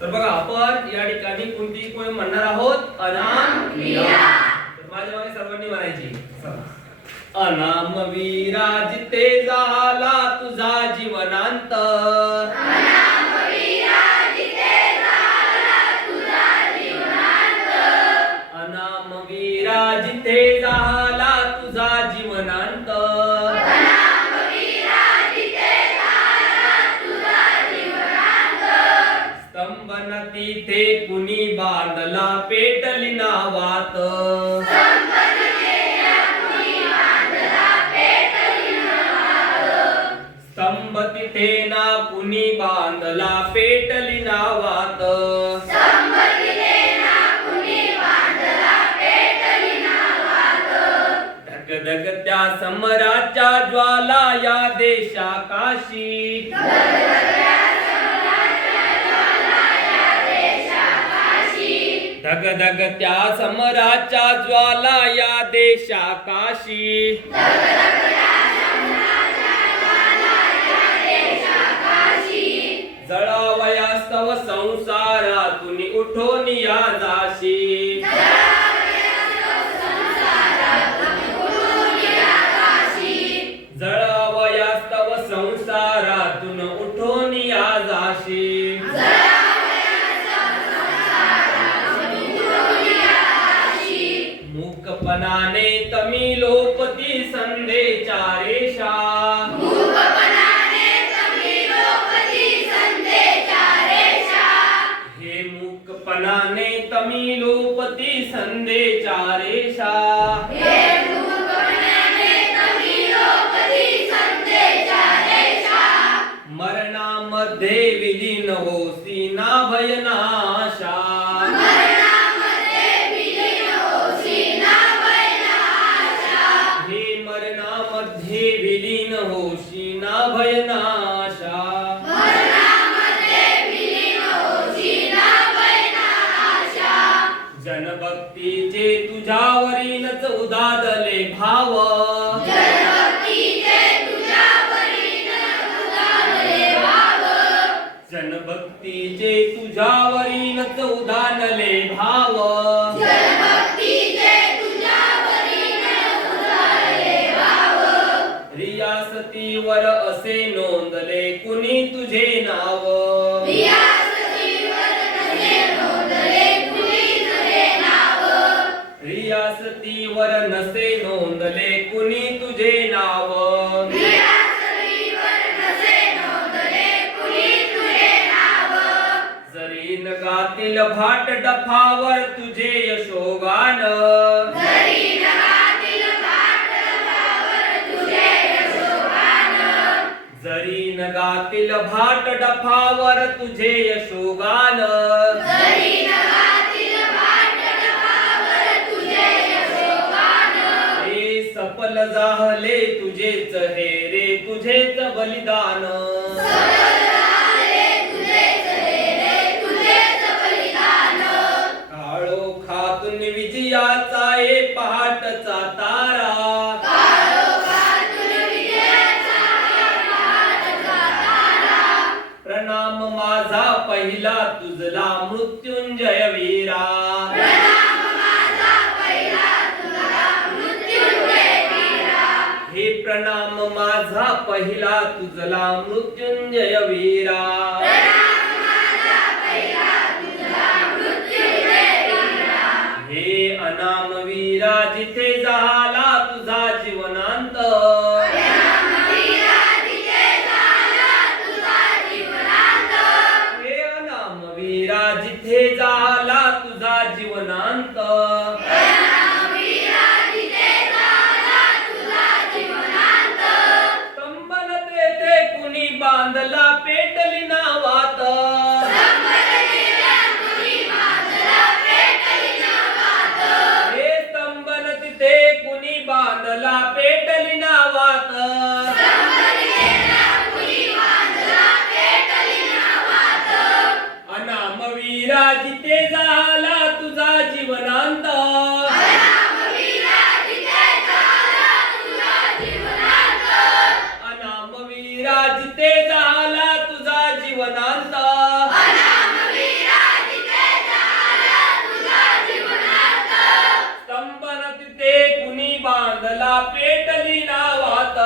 तर बघा आपण या ठिकाणी कोणती पोयम म्हणणार आहोत? अनामवीरा. तर माझ्या मागे सर्वांनी म्हणायची. अनामवीरा जिथे झाला तुझा जीवनांत, अनामवीरा जिथे झाला तुझा जीवनांत, अनामवीरा जिथे झाला तुझा जीवनांत, अनामवीरा जिथे झाला तुझा जीवनांत, स्तंभन तिथे कुणी बांधला पेटली नावात, स्तंभ तिथे ना कुणी बांधला पेटली नावात, धगधग त्या समराच्या ज्वाला या देशाकाशी, धगधग त्या समराच्या ज्वाला या देशाकाशी, जळावयास्तव संसारातून उठून या जाशी, जळावयास्तव संसारातून उठून या जाशी, मूकपणाने तमी लोपती संधेच्या रेषा, हे मूकपणाने तमी लोपती संधेच्या रेषा, मरणामध्ये विलीन होसी ना भयनाशा, हे मरणामध्ये विलीन होशी ना भयनाशा, जनभक्तीचे तुझ्यावरीलच उदादले भाव, जनभक्तीचे तुझ्यावरीलच उदानले भाव, रियासतीवर असे नोंदले कुणी तुझे नाव, रियासतीवर नसे नोंदले कुणी तुझे नाव, जरी नगातील भाट डफावर तुझे यशोगान, जरी नगातील भाट डफावर तुझे यशोगान, हे सफल जाहले तुझेच हे रे तुझेच बलिदान, काळोखातून विजयाचा ये पहाटचा तारा, प्रणाम माझा पहिला तुझला मृत्युंजय वीरा, हे प्रणाम माझा पहिला तुझला मृत्युंजय वीरा, हे अनामवीरा जिथे झाला तुझा जीवनांत, हे अनामवीरा जिथे झाला तुझा जीवनांत, स्तंभन तेथे कुणी बांधला पेटली नावात, हे स्तंभन तिथे कुणी बांधला पेटली नावात, अनामवीरा जिथे झाला तुझा जीवनांत, अनामवीरा जिथे झाला तुझा जीवनांत, अनामवीरा बांधला पेटली नावात